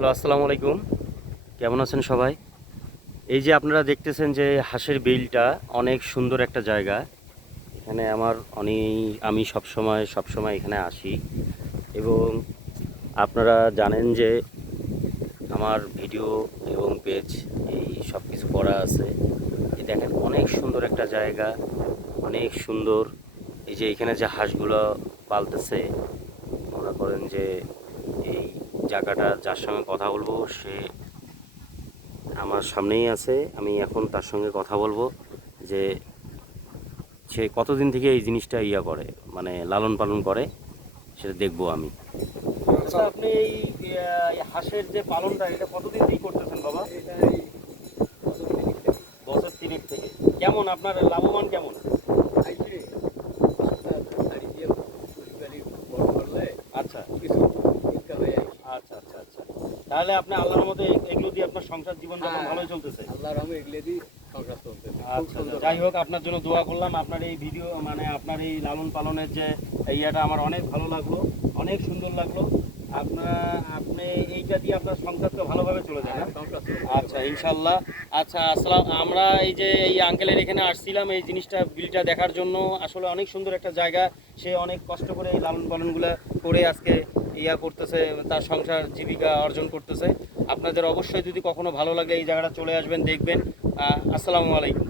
Hello, আসসালামু আলাইকুম। কেমন আছেন সবাই? এই যে আপনারা দেখতেছেন যে হাঁসের বিলটা অনেক সুন্দর একটা জায়গা। এখানে আমি সবসময় এখানে আসি এবং আপনারা জানেন যে আমার ভিডিও এবং পেজ এই সব কিছু করা আছে। এই দেখেন অনেক সুন্দর একটা জায়গা, অনেক সুন্দর। এই যে এখানে যে হাঁসগুলো পালতেছে, মনে করেন যে এই জায়গাটা যার সঙ্গে কথা বলবো সে আমার সামনেই আছে। আমি এখন তার সঙ্গে কথা বলবো যে সে কতদিন থেকে এই জিনিসটা করে, মানে লালন পালন করে, সেটা দেখবো আমি। আচ্ছা, আপনি এই হাঁসের যে পালনটা এটা কতদিন থেকে করতেছেন বাবা? এটাই বছর তিনেক থেকে। কেমন আপনার লাভবান কেমন? আইছে আপনার গাড়ি দিয়ে গাড়ি বড় করলে আচ্ছা কিছু ইনকাম হয়ে যায়। আচ্ছা আচ্ছা আচ্ছা। তাহলে আপনি আল্লাহর মতো এগুলো দিয়ে আপনার সংসার জীবন যাপন ভালোই চলতেছে? আল্লাহর রহমে এগুলো দিয়ে সংসার চলতেছে। খুব আচ্ছা, সুন্দর। যাই হোক, আপনার জন্য দোয়া করলাম। আপনার এই ভিডিও মানে আপনার এই লালন পালনের যে ইয়েটা আমার অনেক ভালো লাগলো, অনেক সুন্দর লাগলো। আপনি এইটা দিয়ে আপনার সংসারটা ভালোভাবে চলে যায় না? সংসার চলতেছে। আচ্ছা, ইনশাল্লাহ। আচ্ছা, আমরা এই যে এই আঙ্কেলের এখানে আসছিলাম এই জিনিসটা বিলটা দেখার জন্য। আসলে অনেক সুন্দর একটা জায়গা। সে অনেক কষ্ট করে এই লালন পালনগুলো করে আজকে করতেছে, তার সংসার জীবিকা অর্জন করতেছে। আপনাদের অবশ্যই যদি কখনো ভালো লাগে এই জায়গাটা চলে আসবেন, দেখবেন। আসসালামু আলাইকুম।